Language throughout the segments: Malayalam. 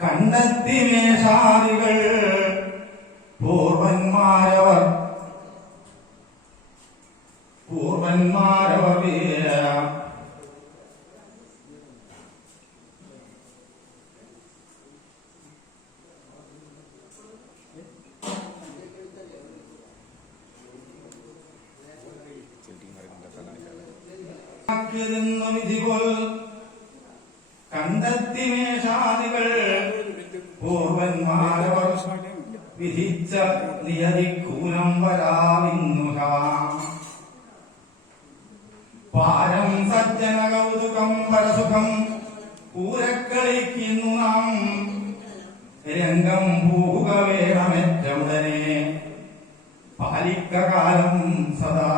കണ്ടെത്തി മേശാദികൾ പൂർവന്മാരവർ കണ്ടെത്തി മേഷാദികൾ പൂർവന്മാരവർ വിധിച്ച നിയതിക്കൂലം വരാവിന്നുക പാരം സജ്ജന കൗതുകം പരസുഖം പൂരക്കളിക്കുന്നു നാം. രംഗം പൂക വേണമെറ്റമുടനെ പാലിക്ക കാലം സദാ.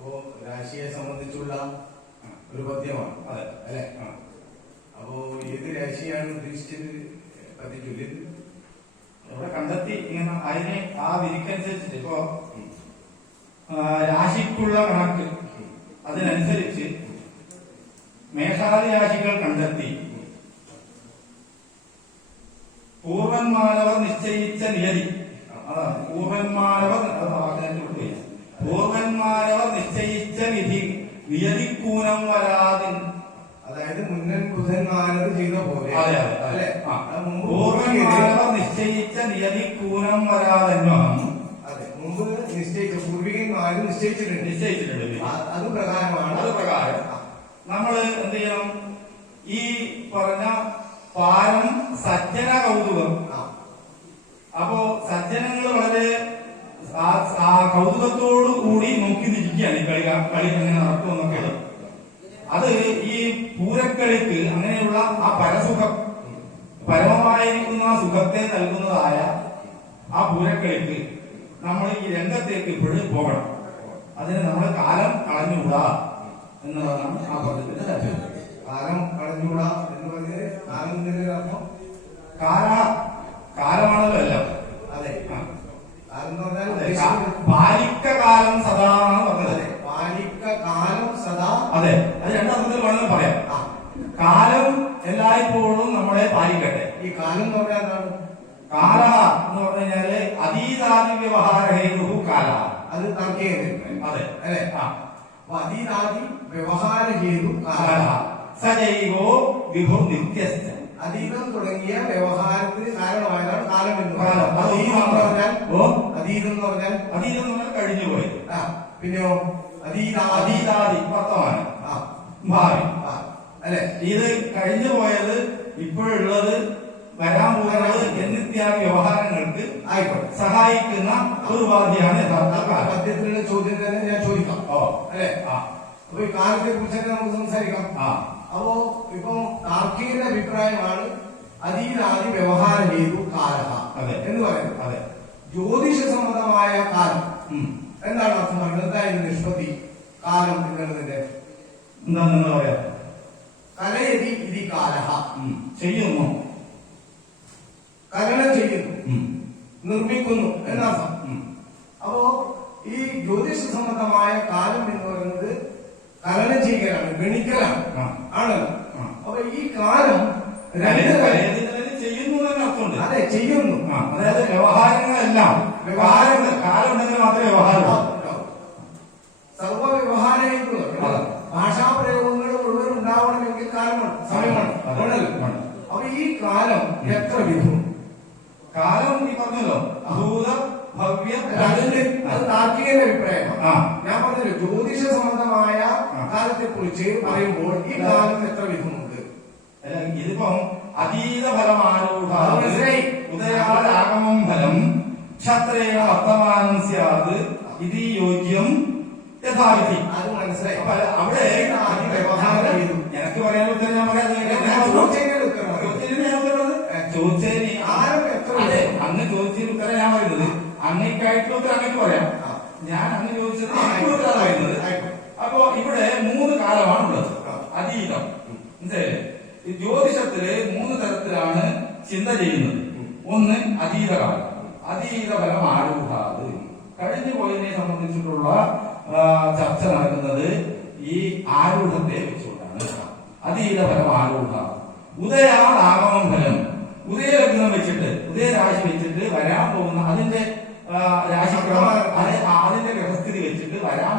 ഓ രാശിയെ സംബന്ധിച്ചുള്ള ഒരു പദ്യമാണ്. അതെ. അല്ലെ? ആ. അപ്പോ ഏത് രാശിയാണ് ഉദ്ദേശിച്ചത്? പദ്യം ചൊല്ലിയത്? ഇവിടെ കണ്ടെത്തി ഇങ്ങനെ അതിനെ ആ വിരിക്കനുസരിച്ചിട്ട് ഇപ്പോ രാശിക്കുള്ള കണക്ക് അതിനനുസരിച്ച് മേഷാദി രാശികൾ കണ്ടെത്തി. പൂർവന്മാരവർ നിശ്ചയിച്ച നിയതി. പൂർവന്മാരവർ പൂർവന്മാരവർ നിശ്ചയിച്ച നിയതിക്കൂനം വരാതിൻ അതായത് മുന്നൻ ബുധന്മാരത് ചെയ്ത പോലെ. അല്ലെ? പൂർവന്മാരവർ നിശ്ചയിച്ച നിയതിക്കൂനം വരാതെന്നോഹം അതെ മുമ്പ് നിശ്ചയിച്ച പൂർവികന്മാര് നിശ്ചയിച്ചിട്ടുണ്ട്. നിശ്ചയിച്ചിട്ടുണ്ട് അത് പ്രകാരമാണ്. അത് പ്രകാരം. നമ്മൾ എന്ത് ചെയ്യണം? ഈ പറഞ്ഞ പാരം സജ്ജന കൗതുകം. അപ്പോ സജ്ജനങ്ങൾ വളരെ കൗതുകത്തോടു കൂടി നോക്കി നിൽക്കുകയാണ് കളി കളി എങ്ങനെ നടക്കുമെന്നൊക്കെ പരമമായിരിക്കുന്ന ആ സുഖത്തെ നൽകുന്നതായ ആ പൂരക്കളിക്ക് നമ്മൾ ഈ രംഗത്തേക്ക് ഇപ്പോഴും പോകണം. അതിന് നമ്മൾ കാലം കളഞ്ഞുകൂടാ എന്നുള്ളതാണ് ആ പദത്തിന്റെ താല്പര്യം കാലം കളഞ്ഞുകൂടാ എന്ന് പറഞ്ഞത് കാലം അർത്ഥം കാല കാലമാണല്ലോ എല്ലാം. അതെ. പാലിക്ക കാലം സദാ എന്നാണ് പറഞ്ഞത്. പാലിക്ക കാലം സദാ. അതെ അത് രണ്ടർത്ഥത്തിൽ വേണമെന്ന് പറയാം. കാലം എല്ലായ്പ്പോഴും നമ്മളെ പാലിക്കട്ടെ. ഈ കാലം എന്ന് പറഞ്ഞാൽ എന്താണ്? കാല എന്ന് പറഞ്ഞു കഴിഞ്ഞാൽ അതീതാദി വ്യവഹാര ഹേതു കാല അത് തർക്കേന്ദ്രൻ അതെ അല്ലെ? ആ. അപ്പൊ അതീതാദി വ്യവഹാര ഹേതു കാല സജൈവോ വിഭു നിത്യസ്ഥ. അതീതം തുടങ്ങിയ വ്യവഹാരത്തിന് കാരണമായതാണ് കാലം എന്ന് പറഞ്ഞാൽ? ഓ? അതീതം എന്ന് പറഞ്ഞാൽ? അതീതം എന്ന് പറഞ്ഞാൽ കഴിഞ്ഞു പോയത് ആ. പിന്നെയോ? അതീത അതീതാദി വർത്തമാനം. ആ. ഭാവി. ആ. അല്ലെ? ഇത് കഴിഞ്ഞു പോയത് ഇപ്പോഴുള്ളത് വരാൻ പോകുന്നത് എന്നിത്യാദി വ്യവഹാരങ്ങൾക്ക് ആയിക്കോട്ടെ. സഹായിക്കുന്ന കാലം പദ്യത്തിലുള്ള ചോദ്യം തന്നെ ഞാൻ ചോദിക്കാം. ഓ അല്ലെ? ആ. അപ്പൊ ഈ കാലത്തെ കുറിച്ച് നമുക്ക് സംസാരിക്കാം. ആ. അപ്പോ ഇപ്പൊ താർക്കികന്റെ അഭിപ്രായമാണ് അതീതാദി വ്യവഹാരം ചെയ്തു കാല അതെ. എന്ന് പറയുന്നത്. അതെ. ജ്യോതിഷ സംബന്ധമായ കാലം. എന്താണ് അർത്ഥം പറയുന്നത്? എന്തായാലും നിഷ്പത്തി കാലം എന്നുള്ളതിന്റെ എന്താ നിങ്ങൾ പറയാ? കലയതി ഇതി കാലഹ. ചെയ്യുന്നു. കലനം ചെയ്യുന്നു. നിർമ്മിക്കുന്നു എന്നർത്ഥം. അപ്പോ ഈ ജ്യോതിഷ സംബന്ധമായ കാലം എന്ന് പറയുന്നത് കലനം ചെയ്യലാണ് ഗണിക്കലാണ്. ആണല്ലോ? അപ്പൊ ഈ കാലം ചെയ്യുന്നു അതെ ചെയ്യുന്നു. അതായത് വ്യവഹാരങ്ങളെല്ലാം. വ്യവഹാരങ്ങൾ. കാലം ഉണ്ടെങ്കിൽ മാത്രമേ വ്യവഹാരം ഉള്ളൂ. ഉണ്ടാവും. സർവ വ്യവഹാരങ്ങളും അതെ. ഭാഷാപ്രയോഗങ്ങൾ മുഴുവൻ ഉണ്ടാവണമെങ്കിൽ കാലമാണ് സമയമാണ് അതെ. ആണല്ലോ. ആണ്. അപ്പൊ ഈ കാലം എത്ര വിധം കാലം ഈ പറഞ്ഞല്ലോ ഭൂത ഭവ്യ അതിന്റെ അത് താർക്കികന്റെ അഭിപ്രായമാണ് ആ. ഞാൻ പറഞ്ഞല്ലോ ജ്യോതിഷ സംബന്ധമായ ആ. കാലത്തെ കുറിച്ച് പറയുമ്പോൾ ഈ കാലം എത്ര വിധമുണ്ട്? ഇതിപ്പം അതീത ഫലമാരൂഢ. ഉദയാരാഗമം ഫലം ക്ഷ ക്ഷത്രേണ വർത്തമാനം സ്യാത് ഇത് യോഗ്യം യഥാവിധി. അത് മനസ്സിലായി. അവിടെ എനിക്ക് പറയാൻ ഉത്തരം ഞാൻ പറയാം. ഞാൻ ചോദിച്ചതിന്റെ ചോദിച്ചതിന് അന്ന് ചോദിച്ചതിന് ഉത്തരം ഞാൻ പറയുന്നത് അങ്ങേക്കായിട്ടുള്ള ഉത്തരം? അങ്ങനെ പറയാം. ഞാൻ അന്ന് ചോദിച്ചത് ഉത്തരം പറയുന്നത്. അപ്പോ ഇവിടെ മൂന്ന് കാലമാണ് ഉള്ളത്. അതീതം. ജ്യോതിഷത്തിൽ മൂന്ന് തരത്തിലാണ് ചിന്ത ചെയ്യുന്നത്. ഒന്ന് അതീതകാലം. അതീത ഫലം ആരൂഹാത് കഴിഞ്ഞു പോയതിനെ സംബന്ധിച്ചിട്ടുള്ള ചർച്ച നടക്കുന്നത് ഈ ആരൂഢത്തെ വെച്ചുകൊണ്ടാണ് അതീത ഫലം ആരൂഢ ഉദയാൾ ആഗമം ഫലം ഉദയലഗ്നം വെച്ചിട്ട് ഉദയരാശി വെച്ചിട്ട് വരാൻ പോകുന്ന അതിന്റെ രാശിക്രമം അതിന്റെ വ്യവസ്ഥിതി വെച്ചിട്ട് വരാൻ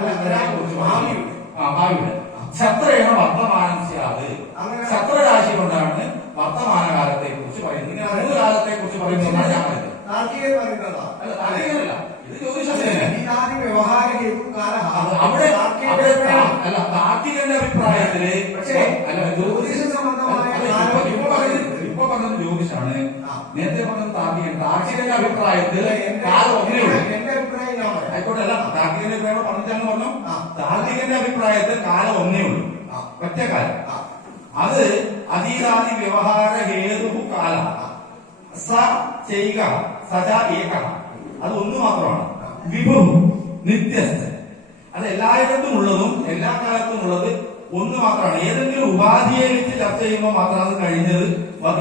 ഭാവിയുടെ. ഭാവിയുടെ ഛത്രേണ വർത്തമാനം ചെയ്യാതെ ഛത്രരാശി കൊണ്ടാണ് വർത്തമാനകാലത്തെ കുറിച്ച് പറയുന്നത് മൂന്ന് കാലത്തെ കുറിച്ച് പറയുന്നതാണ് ഞാൻ പറയുന്നത് താർക്കികൻ പറയുന്നതാ അല്ല താർക്കികനല്ല ഇത് ജ്യോതിഷത്തിലല്ലേ ഈ ആദ്യം വ്യവഹാര ഹേതു കാലഹ അത് അവിടെ താർക്കികൻ അവിടെ താ- വേണം. അല്ല താർക്കികന്റെ അഭിപ്രായത്തിൽ പക്ഷേ അല്ല ജ്യോതിഷ സംബന്ധമായ അല്ല, ഇപ്പൊ ഇപ്പൊ പറഞ്ഞത് ഇപ്പൊ പറഞ്ഞത് ജ്യോതിഷാണ് ആ. നേരത്തെ പറഞ്ഞത് താർക്കികന്റെ അഭിപ്രായത്തിൽ എന്റെ- അഭിപ്രായം ആയിക്കോട്ടെ അല്ല താർക്കികന്റെ അഭിപ്രായം പറഞ്ഞാന്ന് പറഞ്ഞു. താർക്കികന്റെ അഭിപ്രായത്തിൽ കാലം ഒന്നേ ഉള്ളൂ. ഒറ്റ കാലം. അത് അതീതാദി വ്യവഹാര ഹേതു കാല. സ ചെയ്യുക സജ ഏക. അത് ഒന്ന് മാത്രമാണ്. വിഭു നിത്യസ്ഥ അത് എല്ലായിടത്തും ഉള്ളതും എല്ലാ കാലത്തും ഉള്ളത് ഒന്ന് മാത്രമാണ്. ഏതെങ്കിലും ഉപാധിയെ വെച്ച് ചർച്ച ചെയ്യുമ്പോൾ മാത്രമാണ് അത് കഴിഞ്ഞത്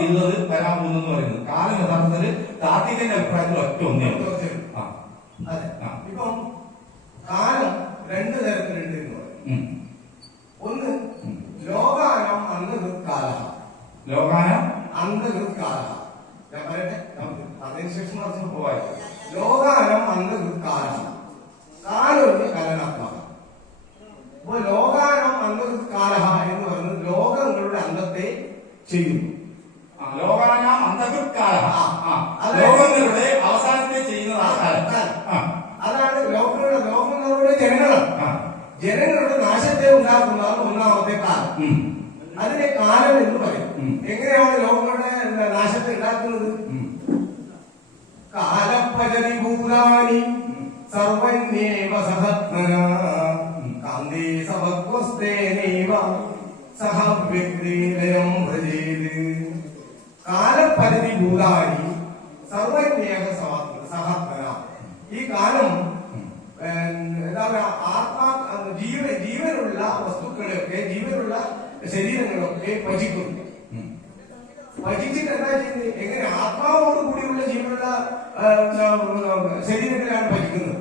ഇള്ളത് വരാൻ പോകുന്നത് പറയുന്നത്. കാലം യഥാർത്ഥത്തിൽ താർക്കികന്റെ അഭിപ്രായത്തിൽ ഒറ്റ ഒന്നേ ഉള്ളൂ. അതെ. ഇപ്പം കാലം രണ്ട് തരത്തിലുണ്ട് എന്ന് പറയും. ഒന്ന്. ലോകാനം അന്ന് ലോകാനം? അന്ധകൃത്കാല ഞാൻ പറയട്ടെ? നമുക്ക് അതിനുശേഷം പോവായി ലോകാനം അന്ന് കാല കാലൊന്ന് കലനാത്മക അപ്പൊ ലോകാനം അന്ന് കാല എന്ന് പറയുന്നത് ലോകങ്ങളുടെ അന്തത്തെ ചെയ്യുന്നു. ലോകാനാം അതായത് ലോകങ്ങളുടെ അവസാനത്തെ ചെയ്യുന്നത് ആ കാലം അതാണ്. ലോകങ്ങളുടെ ലോകങ്ങളുടെ ജനങ്ങളാണ് ആ. ജനങ്ങളുടെ നാശത്തെ ഉണ്ടാക്കുന്നതാണ് ഒന്നാമത്തെ കാലം. അതിനെ കാലം എന്ന് പറയും. എങ്ങനെയാണ് ലോകങ്ങളുടെ നാശത്തെ ഉണ്ടാക്കുന്നത്? ഉം. കാലപ്പജതി ഭൂതാനി. സർവന്യേവ സഹത്മന കാന്തേ സഭക്വസ്തേനൈവ സഹ വ്യക്തിലയം ഭജേത്. കാലപരിധി ഭൂതാനി സർവന്യേവ സഹത്മ- സഹത്മന ഈ കാലം എന്താ പറയാ ആത്മാ ജീവ ജീവനുള്ള വസ്തുക്കളെയൊക്കെ ജീവനുള്ള ശരീരങ്ങളൊക്കെ ഭജിക്കുന്നു. ഭജിച്ചിട്ട് എന്താ ചെയ്യുന്നത് എങ്ങനെ ആത്മാവോട് ജീവനുള്ള ശരീരങ്ങളാണ് ഭജിക്കുന്നത്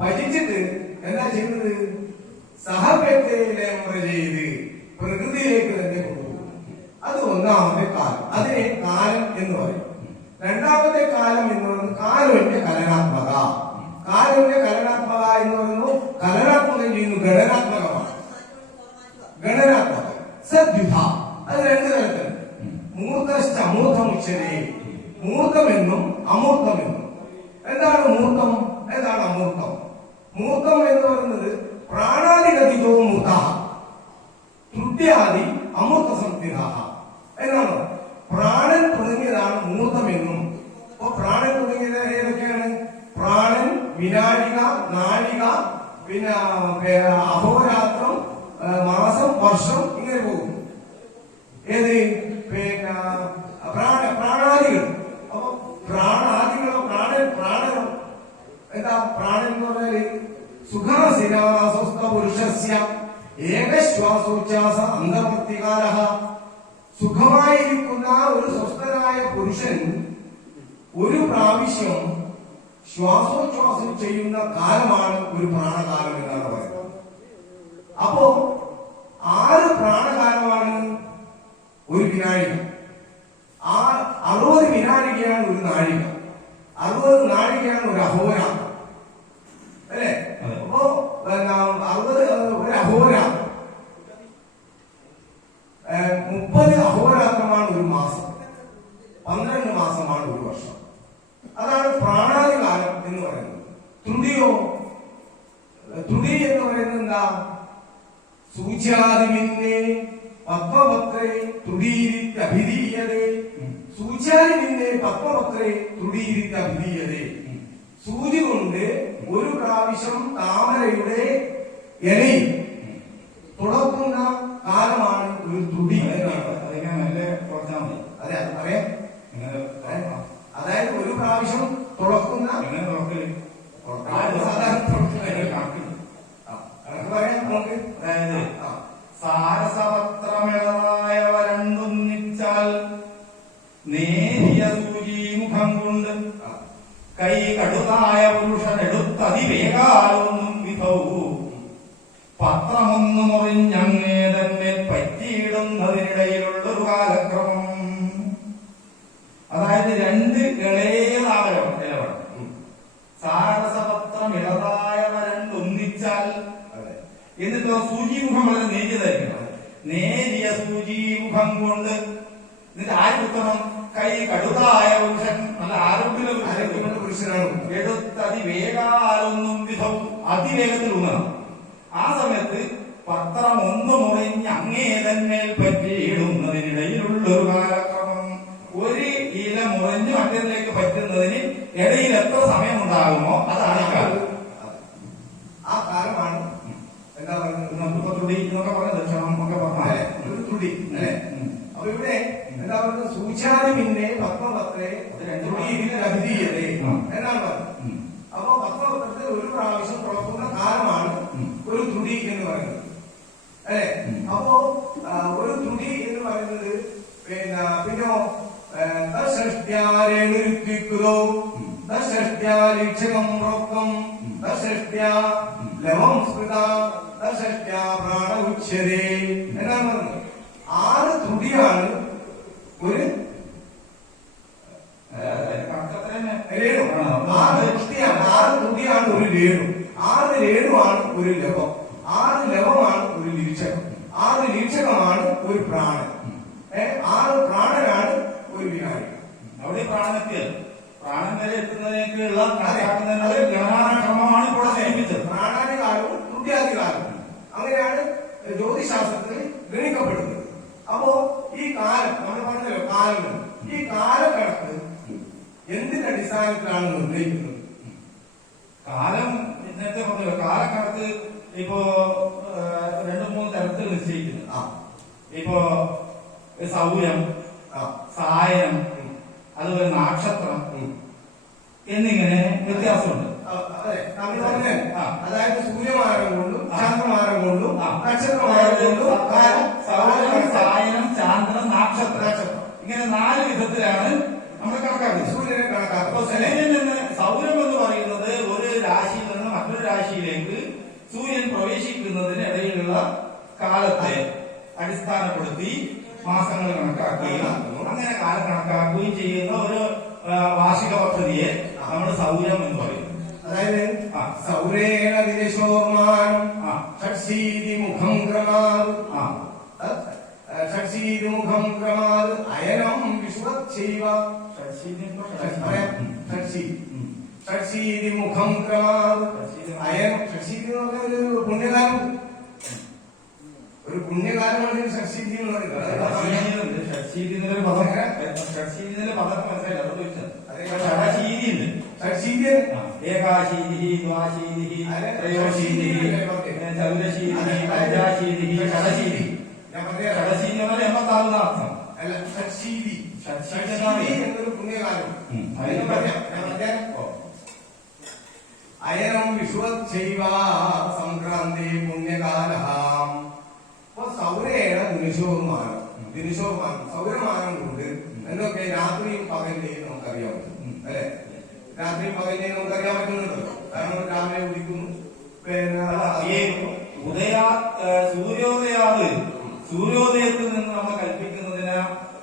ഭജിച്ചിട്ട് എന്താ ചെയ്യുന്നത്? സഹവ്യക്തിയിലെ ചെയ്ത് പ്രകൃതിയിലേക്ക് തന്നെ കൊണ്ടുപോകും. അത് ഒന്നാമത്തെ കാലം. അതിനെ കാലം എന്ന് പറയും. രണ്ടാമത്തെ കാലം എന്ന് പറയുന്നത് കാലോന്റെ കലനാത്മക. കാലോന്റെ കലനാത്മക എന്ന് പറയുന്നു കലനാത്മകം ചെയ്യുന്നു ഘടനാത്മകമാണ്. ഗണനാത്മകം സദ്വിഭ അത് രണ്ട് തരത്തിലുണ്ട്. മൂർത്തശ്ച ഉച്ചനെ മൂർത്തമെന്നും അമൂർത്തമെന്നും. എന്താണ് മൂർത്തം എന്താണ് അമൂർത്തം മൂർത്തം എന്ന് പറയുന്നത് പ്രാണാദിഗതികോ മൂർത്ത തൃത്യാദി അമൂർത്ത സംസ്ഥിത എന്നാണ്. പ്രാണൻ തുടങ്ങിയതാണ് മൂർത്തമെന്നും അപ്പൊ പ്രാണൻ തുടങ്ങിയത് ഏതൊക്കെയാണ്? പ്രാണൻ വിനാഴിക നാഴിക പിന്നെ അഹോരാത്രം മാസം വർഷം ഇങ്ങനെ പോകും. ഏത്? പിന്നെ പ്രാണ പ്രാണാദികൾ. പുരുഷസ്യ സുഖമായിരിക്കുന്ന ഒരു സ്വസ്ഥനായ പുരുഷൻ ഒരു പ്രാവശ്യം ശ്വാസോച്ഛ്വാസം ചെയ്യുന്ന കാലമാണ് ഒരു പ്രാണകാലം എന്നാണ് പറയുന്നത്. അപ്പോ ആറ് പ്രാണകാലമാണ് ഒരു വിനാഴിക ആ അറുപത് വിനാഴികയാണ് ഒരു നാഴിക അറുപത് നാഴികയാണ് ഒരു അഹോരാത്രം അല്ലേ അതെ. അപ്പോ പിന്നെ അറുപത് ഒരു അഹോരാത്രം ഏഹ് മുപ്പത് അഹോരാത്രമാണ് ഒരു മാസം പന്ത്രണ്ട് മാസമാണ് ഒരു വർഷം അതാണ് പ്രാണാതി കാലം എന്ന് പറയുന്നത് ത്രുടിയോ ത്രുടി എന്ന് പറയുന്നത് എന്താ സൂച്യാദിമിന്നെ പത്മപത്രേ ത്രുടീരിത്യഭിധീയതേ സൂച്യാദിമിന്നെ പത്മപത്രേ ത്രുടീരിത്യഭിധീയതേ സൂചി കൊണ്ട് ഒരു പ്രാവശ്യം താമരയുടെ എന്നിട്ട് സൂചിമുഖം വളരെ നേരിയതായിരിക്കണം നേരിയ സൂചിമുഖം കൊണ്ട് എന്നിട്ട് ആര് കുത്തണം? കൈ കടുതായ പുരുഷൻ നല്ല ആരോഗ്യമുള്ള പുരുഷനാണ് എടുത്ത് അതിവേഗാലൊന്നും വിധവും അതിവേഗത്തിൽ ഊന്നണം ആ സമയത്ത് പത്രം ഒന്ന് മുറിഞ്ഞ് അങ്ങേ തന്നെ പറ്റിയിടുന്നതിനിടയിലുള്ളൊരു കാലക്രമം. ഒരു ഇല മുറിഞ്ഞ് മറ്റേതിലേക്ക് പറ്റുന്നതിന് ഇടയിൽ എത്ര സമയം ഉണ്ടാകുമോ അതാണ് കാലം ആ കാലമാണ് എന്താ പറയുന്നത് നമുക്കിപ്പോ തുടി എന്നൊക്കെ പറഞ്ഞ ദർശനം ഒക്കെ അല്ലെ? പറഞ്ഞാൽ ഒരു തുടി അല്ലെ. അപ്പൊ ഇവിടെ എന്താ പറയുന്നത് സൂചാതി പിന്നെ പത്മപത്രേ അത് രണ്ട് തുടി ഇതിൽ അഭിധീയതേ എന്നാണ് പറഞ്ഞത്. അപ്പൊ പത്മപത്രത്തിൽ ഒരു പ്രാവശ്യം തുറക്കുന്ന കാലമാണ് ഒരു തുടി എന്ന് പറയുന്നത്. അല്ലെ. അപ്പോ ഒരു തുടി എന്ന് പറയുന്നത് പിന്നെ പിന്നോ ദൃഷ്ട്യാരേണുരുത്തിക്കുതോ സൃഷ്ട്യാ ദൃഷ്ട്യാരീക്ഷകം റോക്കം സൃഷ്ട്യാ ലവം സ്മൃത പ്രാണ ഉച്യതേ എന്നാണ് പറഞ്ഞത് ആറ് തുടിയാണ് ഒരു ഒരു രേണു. ആറ് രേണുവാണ് ഒരു ലവം. ആറ് ലവമാണ് ഒരു ലീക്ഷകം ആറ് ലീക്ഷകമാണ് ഒരു പ്രാണൻ ഏ ആറ് പ്രാണനാണ് ഒരു വിനാഴിക അവിടെ ഈ പ്രാണനെത്തിയത് പ്രാണൻ വരെ എത്തുന്നതിലേക്കുള്ള കണക്കാക്കുന്നതിനുള്ള ഒരു ഗണനാക്രമമാണ് ഇപ്പോൾ സൂചിപ്പിച്ചത് പ്രാണാധികാരവും തുട്യാധികാരവും അങ്ങനെയാണ് ജ്യോതിശാസ്ത്രത്തിൽ ഗണിക്കപ്പെടുന്നത് അപ്പോ ഈ കാലം നമ്മൾ പറഞ്ഞല്ലോ കാലം ഈ കാലക്കണക്ക് അടിസ്ഥാനത്തിലാണ് നിർണയിക്കുന്നത് കാലം നേരത്തെ പറഞ്ഞല്ലോ കാലക്കണക്ക് ഇപ്പോ രണ്ടു മൂന്ന് തരത്തിൽ നിശ്ചയിക്കുന്നു. ഇപ്പോ സൗരം സായം അതുപോലെ നക്ഷത്രം എന്നിങ്ങനെ വ്യത്യാസമുണ്ട്. പറഞ്ഞേ. അതായത് സൂര്യമാരം കൊണ്ടും ചന്ദ്രമാരം കൊണ്ടും നക്ഷത്രമാരം കൊണ്ടും സായനം ചാന്ദ്രം നക്ഷത്രം. ഇങ്ങനെ നാല് വിധത്തിലാണ് കണക്കാക്കുന്നത് കണക്കാക്കും. അപ്പൊ സൂര്യൻ എന്ന് സൗരം എന്ന് പറയുന്നത് ഒരു രാശിയിൽ നിന്ന് മറ്റൊരു രാശിയിലേക്ക് സൂര്യൻ പ്രവേശിക്കുന്നതിന് ഇടയിലുള്ള കാലത്തെ അടിസ്ഥാനപ്പെടുത്തി മാസങ്ങൾ കണക്കാക്കുകയും അങ്ങനെ കാലം കണക്കാക്കുകയും ചെയ്യുന്ന ഒരു വാർഷിക പദ്ധതിയെ നമ്മൾ സൗരം എന്ന് പറയും അതായത്. സൗരേണ ദിനശോർമാനം മുഖം ക്രമാത്. ആ. മുഖം ക്രമാത്. അയനം വിശ്വ ചെയ്യുക ഷഡ്ശീതി ഷഡ്ശീതി മുഖം മുഖം. അയനം ഷഡ്ശീതി എന്ന് പറഞ്ഞ ഒരു പുണ്യകാലം ഒരു പുണ്യകാലമാണ് ഷഡ്ശീതി എന്ന് പറയുന്നത്. ഷഡ്ശീതി എന്നൊരു പദം ഷഡ്ശീതി എന്നുള്ള പദം മനസ്സിലായില്ല അതോട് ചോദിച്ചത് ആ, ഏകാശീതി ദ്വാശീതി അതെ. ത്രയോശീതി ചതുരശീതി പഞ്ചാശീതി പറയാം ഷഡശീതി എന്ന് പറഞ്ഞാൽ എൺപത്താറ് അർത്ഥം അല്ല ഷഡ്ശീതി ഷഡ്ശീതി എന്നൊരു പുണ്യകാലം അതിന് പറയാം. അയനം വിശ്വച്ചൈവ സംക്രാന്തി പുണ്യകാലഹാം. അപ്പൊ സൗരേണ ദിനശോഭമാനം ദിനശോർമാനം സൗരമാനം കൊണ്ട് എന്തൊക്കെ രാത്രിയും പകലിനെയും നമുക്കറിയാൻ പറ്റും. അല്ലെ? രാത്രിയും പകലിനെയും നമുക്കറിയാൻ പറ്റുന്നുണ്ടല്ലോ കാരണം രാവിലെ ഉദിക്കുന്നു പിന്നെ ഉദയാ സൂര്യോദയാത്. സൂര്യോദയത്തിൽ നിന്ന് നമ്മൾ കൽപ്പിക്കുന്നതിന്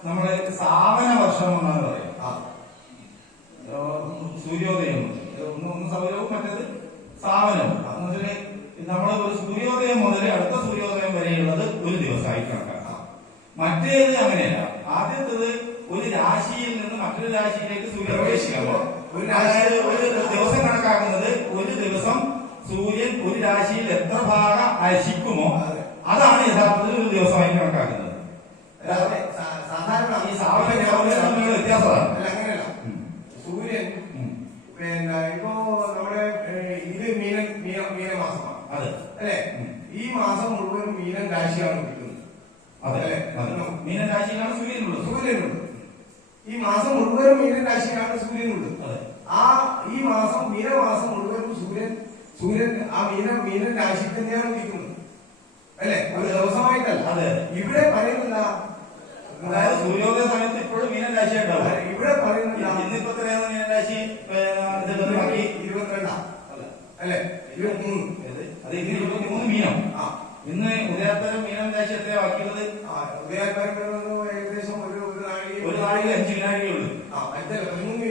നമ്മളെ സാവന വർഷം എന്നാണ് പറയാം സൂര്യോദയം. ഒന്ന് ഒന്ന് സൗരവും മറ്റേത് സ്ഥാപനവും വെച്ചാൽ നമ്മൾ ഒരു സൂര്യോദയം മുതൽ അടുത്ത സൂര്യോദയം വരെയുള്ളത് ഒരു ദിവസമായി കണക്കാക്കാം. മറ്റേത് അങ്ങനെയല്ല. ആദ്യത്തേത് ഒരു രാശിയിൽ നിന്ന് മറ്റൊരു രാശിയിലേക്ക് സൂര്യൻ പ്രവേശിക്കുമ്പോൾ ഒരു രാശിയിൽ അതായത് ഒരു ദിവസം കണക്കാക്കുന്നത് ഒരു ദിവസം സൂര്യൻ ഒരു രാശിയിൽ എത്ര ഭാഗം അശിക്കുമോ അതെ. അതാണ് യഥാർത്ഥത്തിൽ ഒരു ദിവസമായി കണക്കാക്കുന്നത് അല്ലാതെ സാ- സാധാരണ ഈ സാവന സൗരം തമ്മിലുള്ള വ്യത്യാസമാണ് അല്ല അങ്ങനെയല്ല ഉം. സൂര്യൻ ഉം. പിന്നെ ഇപ്പോ നമ്മുടെ ഏഹ്, ഇത് മീനൻ മീന മീനമാസമാണ് അതെ അല്ലെ ഉം. ഈ മാസം മുഴുവൻ മീനൻ രാശിയാണ് കിട്ടുന്നത് അതെ. അല്ലേ? അതെ. മീനൻ രാശിയിലാണ് സൂര്യനുള്ളത്. സൂര്യനുണ്ട്. ഈ മാസം മുഴുവനും മീനരാശിയിലാണ് രാശിയാണ് സൂര്യനുള്ളത്. അതെ. ആ ഈ മാസം മീനമാസം മുഴുവനും സൂര്യൻ സൂര്യൻ ആ മീന മീനൻ രാശി തന്നെയാണ് ഇരിക്കുന്നത് അല്ലെ? ഒരു ദിവസമായിട്ടല്ല. അതെ. ഇവിടെ പറയുന്നില്ല. അതായത് സൂര്യോദയ സമയത്ത് ഇപ്പോഴും മീനൻ രാശിയായിട്ടാവും ഇവിടെ പറയുന്നില്ല. ഇന്നിപ്പോ എത്രയാണ് മീനൻ രാശി ഇരുപത്തിരണ്ടാം? അല്ല. അത്. ഇന്ന് ഇരുപത്തിമൂന്ന് മീനം. ആ. ഇന്ന് ഉദയാത്തരം മീനം രാശി എത്രയാ ബാക്കിയുള്ളത് ഏകദേശം ഒരു ഒരു നാഴിക ഒരു നാഴിക അഞ്ച് വിനാഴികയുള്ളൂ ആ അഞ്ചല്ല പതിമൂന്ന്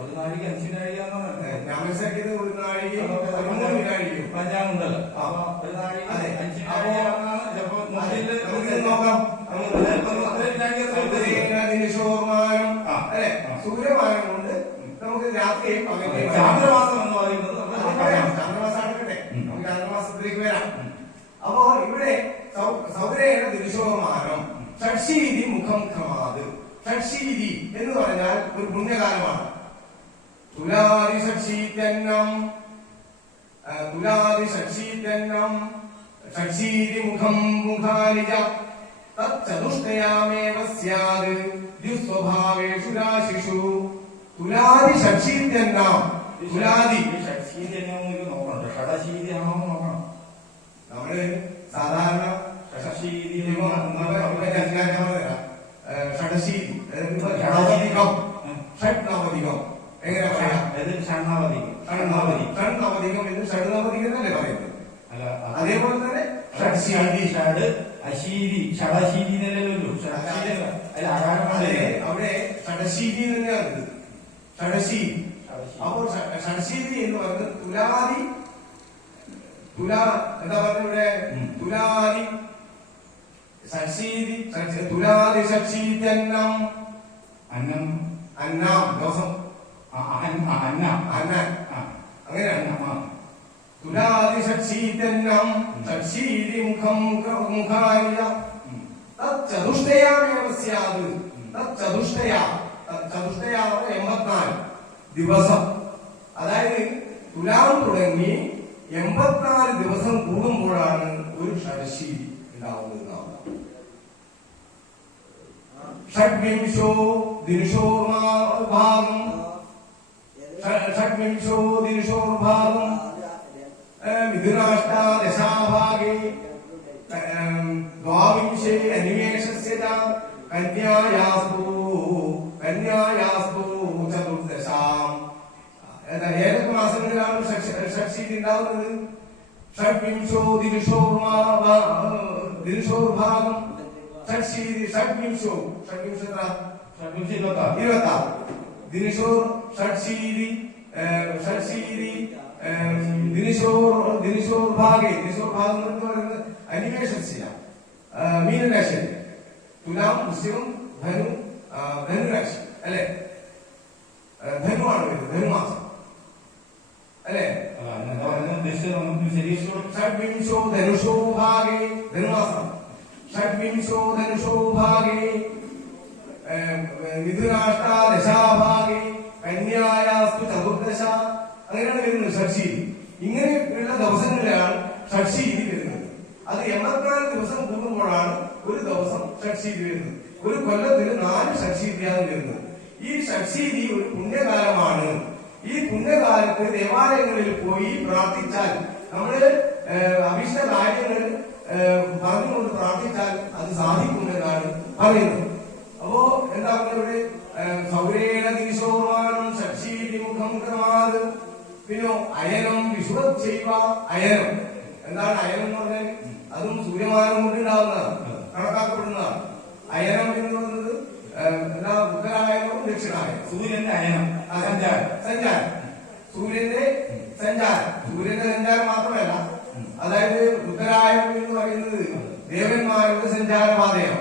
ഒരു നാഴിക അഞ്ച് വിനാഴിക എന്ന് പറഞ്ഞാൽ ഞാൻ മനസ്സിലാക്കിയത് ഒരു നാഴിക പതിമൂന്ന് വിനാഴിക പഞ്ചാമുണ്ടല്ലോ അപ്പൊ ഒരു നാഴിക അതെ. അഞ്ച് അപ്പോ വിനാഴികയാണെന്നാണ് ചിലപ്പോ നോക്കാം. എത്ര. അല്ലെ. സൂര്യമാനം കൊണ്ട് നമുക്ക് രാത്രിയും ചാന്ദ്രമാസം എന്ന് പറയുന്നത് അത് നമ്മൾ പറയാം. പറയാം. ചാന്ദ്രമാസം എടുക്കട്ടെ ഉം. നമുക്ക് ചാന്ദ്രമാസത്തിലേക്ക് വരാം അപ്പോ ഇവിടെ സൗ- ദുരുശോഭമാനം ഷഡ്ശീതി മുഖം ക്രമാത്. ഷഡ്ശീതി എന്ന് പറഞ്ഞാൽ ഒരു പുണ്യകാലമാണ് തുലാതി ഷഡ്ശീത്യന്നം തുലാതി ഷഡ്ശീത്യന്നം ഷഡ്ശീതി മുഖം മുഖാരിജ തച്ചതുഷ്ടയാമേവ സ്യാത്. ദ്യുസ്വഭാവേഷു രാശിഷു. തുലാതി ഷഡ്ശീത്യന്നം. തുലാതി. ഈ ഷഡ്ശീതി എങ്ങനെയാണെന്ന് എനിക്ക് നോക്കണം ഷഡശീതി ആണോ നമ്മൾ സാധാരണ ഷഡശീതി ഷഡ്നവധികം. എങ്ങനെ പറയാം? ഏത്? ഷണ്ണാവധി ഷണ്ണാവധി എന്ന് ഷഡ്നവധികം എന്നല്ലേ പറയുന്നത്? അതേപോലെ തന്നെ ഷഡ്ശീതി ഷഡ് അശീതി ഷഡശീതി എന്നല്ലല്ലോ? അവിടെ ഷഡശീതി തന്നെയാണ് ഷഡശീതി. അപ്പോൾ ഷഡശീതി എന്ന് പറയുന്നത് തുലാദി തുലാ എന്താ പറയുക ഇവിടെ? ഷഡ്ശീതി ഷഡ്ശ- തുലാദി ഷഡ്ശീത്യന്നം അന്നം അന്നാം ദിവസം. അന്ന. അന്നം, ആ. തുലാദി ഷഡ്ശീത്യന്നം ഷഡ്ശീതി മുഖം മുഖ- മുഖായ ഉം. ചതുഷ്ടയാമേവ സ്യാത് ചതുഷ്ടയ ചതുഷ്ടയ എൺപത്തിനാല് ദിവസം. അതായത് തുലാം തുടങ്ങി എൺപത്തിനാല് ദിവസം കൂടുമ്പോഴാണ് ഒരു ഷർശി ഉണ്ടാവുന്നത് ഷഡ്വിംശോ ദിനുഷോർഭാഗം ഷഡ്വിംശോ ദിനുഷോർഭാഗം മിഥുനാഷ്ടാദശാഭാഗേ ദ്വാവിംശേ അനിമേഷസ്യ കന്യായാസ്തു കന്യായാസ്തു ഏതൊക്കെ മാസങ്ങളിലാണ് ഷഡ്ശീതി ഉണ്ടാവുന്നത്? ഷഡ്വിംശോ ദിനുഷോർമാ ദിനുഷോർഭാഗം ഷഡ്ശീതി ഷഡ്വിംശോ ഷഡ്വിംശ? ഷഡ്വിംശ ഇരുപത്താറ്. ഇരുപത്തി ഷഡ്ശീതി ഏ, ഷഡ്ശീതി ഏ, ദിനുഷോർ ദിനുഷോർ ഭാഗേ ദിനുഷോർ ഭാഗം എന്ന് പറയുന്നത് അനിമേഷൻസില്ല മീനരാശി തുലാം വൃശ്ചികം ധനു ധനുരാശി അല്ലെ? ധനുവാണ് വരുന്നത് ധനുമാസം. അല്ലെ? ഷഡ്വിംശോ ധനുഷോ ഭാഗേ. ധനുവാസം ഷഡ്വിംശോ ധനുഷോ ഭാഗേ. മിഥുനാഷ്ടാദശാഭാഗേ കന്യായാസ്തു ചതുർദശ. അങ്ങനെയാണ് വരുന്നത് ഷഡ്ശീതി ഇങ്ങനെയുള്ള ദിവസങ്ങളിലാണ് ഷഡ്ശീതി വരുന്നത്. അത് എൺപത്തിനാല് ദിവസം കൂടുമ്പോഴാണ് ഒരു ദിവസം ഷഡ്ശീതി വരുന്നത്. ഒരു കൊല്ലത്തിന് നാല് ഷഡ്ശീതിയാണ് വരുന്നത്. ഈ ഷഡ്ശീതി ഒരു പുണ്യകാലമാണ്. ഈ പുണ്യകാലത്ത് ദേവാലയങ്ങളിൽ പോയി പ്രാർത്ഥിച്ചാൽ നമ്മൾ ഏഹ്, അഭിഷ്ട കാര്യങ്ങൾ പറഞ്ഞുകൊണ്ട് പ്രാർത്ഥിച്ചാൽ അത് സാധിക്കുമെന്നാണ് പറയുന്നത്. അപ്പോ എന്താ ഇവിടെ സൗരേണ ദിശോമാനം ശക്തിമുഖം കൃത് പിന്നെ അയനം വിശ്വ ചെയ്യുക അയനം. എന്താണ് അയനം എന്ന് പറഞ്ഞാൽ? അതും സൂര്യമാനം കൊണ്ട് ഉണ്ടാവുന്നതാണ് കണക്കാക്കപ്പെടുന്നതാണ്. അയനം എന്ന് പറയുന്നത് എന്താ ഉത്തരായനവും ദക്ഷിണായനം സൂര്യന്റെ അയനം സഞ്ചാരം. സഞ്ചാരം. സൂര്യന്റെ സഞ്ചാരം. സൂര്യന്റെ സഞ്ചാരം മാത്രമല്ല അതായത് ഉത്തരായണം എന്ന് പറയുന്നത് ദേവന്മാരുടെ സഞ്ചാരപാതയാണ്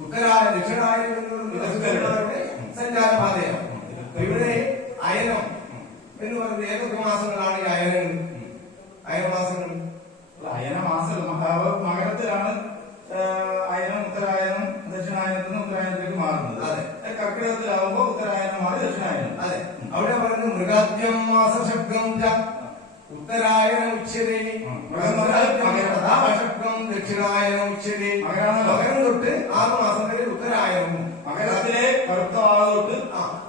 ഉത്തരായ ദക്ഷിണായനം എന്ന് പറയുന്നത് അസുരന്മാരുടെ സഞ്ചാരപാതയാണ് അപ്പൊ ഇവിടെ അയനം എന്ന് പറയുന്നത് ഏതൊക്കെ മാസങ്ങളാണ് ഈ അയനങ്ങൾ അയനമാസങ്ങൾ അയന മാസം മഹാ- മകരത്തിലാണ് ഏഹ്, അയനം ഉത്തരായനം ദക്ഷിണായനത്തിൽ നിന്ന് ഉത്തരായനത്തിലേക്ക് മാറുന്നത് അതെ. കർക്കിടകത്തിലാവുമ്പോ ഉത്തരായനം മാറി ദക്ഷിണായനം അതെ ഉം. അവിടെ മൃഗാദ്യം മാസശബ്ദം ച. ഉത്തരായന ഉച്ചതേ. മകരം. ദക്ഷിണായന ഉച്ചതേ. മകരം തൊട്ട് ആറ് മാസം വരെ ഉത്തരായനവും. മകരത്തിലെ കറുത്ത വാഴ തൊട്ട്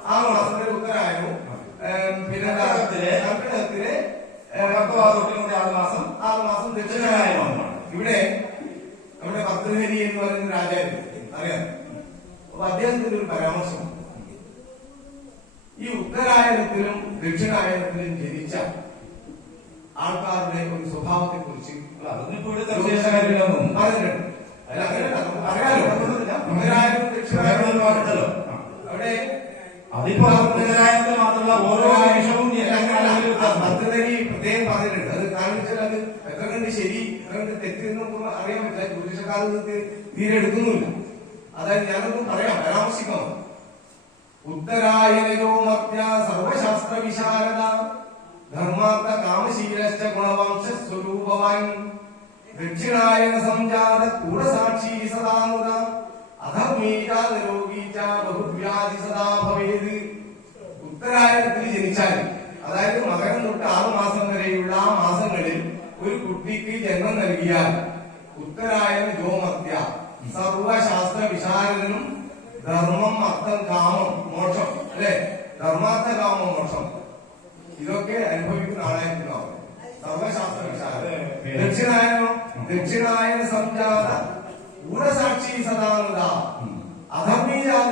ആറ് മാസം വരെ ഉത്തരായനവും പിന്നെ? കർക്കിടകത്തിലെ- കറുത്ത തൊട്ടിലൂടെ ആറ് മാസം ആറ് മാസം ദക്ഷിണായനവും. ഇവിടെ നമ്മുടെ ഭർത്തൃഹരി എന്ന് പറയുന്ന രാജാവ് അറിയാം? അപ്പൊ അദ്ദേഹത്തിന്റെ ഒരു പരാമർശം ഈ ഉത്തരായനത്തിലും ദക്ഷിണായനത്തിലും ജനിച്ച ആൾക്കാരുടെ ഒരു സ്വഭാവത്തെ കുറിച്ച് പറഞ്ഞിട്ടുണ്ട്. അവിടെ അതിപ്പോ മാത്രമല്ല ഓരോ വ്യത്യാസം. ഭക്തഹരി പ്രത്യേകം പറഞ്ഞിട്ടുണ്ട്. അത് കാരണം വെച്ചാൽ അത് എത്ര കണ്ട് ശരി എത്ര കണ്ട് തെറ്റ് എന്നൊന്നും അറിയാൻ പറ്റില്ല. ജ്യോതിഷക്കാലത്ത് തീരെ എടുക്കുന്നില്ല അതായത് ഞാനൊന്നും പറയാം പരാമർശിക്കാം. ഉത്തരായനയോ മധ്യ സർവശാസ്ത്ര വിശാരദ ധർമാർത്ഥ കാമശീലശ്ച ഗുണവംശ ദക്ഷിണായന സംജാത കൂടസാക്ഷി സദാനുത അധർമ്മീച നിരോഗീച ബഹുവ്യാധി സദാ ഭവേത്. ഉത്തരായനത്തിൽ ജനിച്ചാൽ അതായത് മകരം തൊട്ട് ആറു മാസം വരെയുള്ള ആ മാസങ്ങളിൽ ഒരു കുട്ടിക്ക് ജന്മം നൽകിയാൽ ഉത്തരായന ജോമർത്യ സർവശാസ്ത്ര വിശാരദനും ധർമ്മം അർത്ഥം കാമം മോക്ഷം അല്ലെ? ധർമാർത്ഥ കാമം മോക്ഷം. ഇതൊക്കെ അനുഭവിക്കുന്ന ആളായിരുന്നു അവർ സർവശാസ്ത്ര ദക്ഷിണായനോ ദക്ഷിണായന സംജാത. ഗുണസാക്ഷി സദാനത അധർമ്മീജാത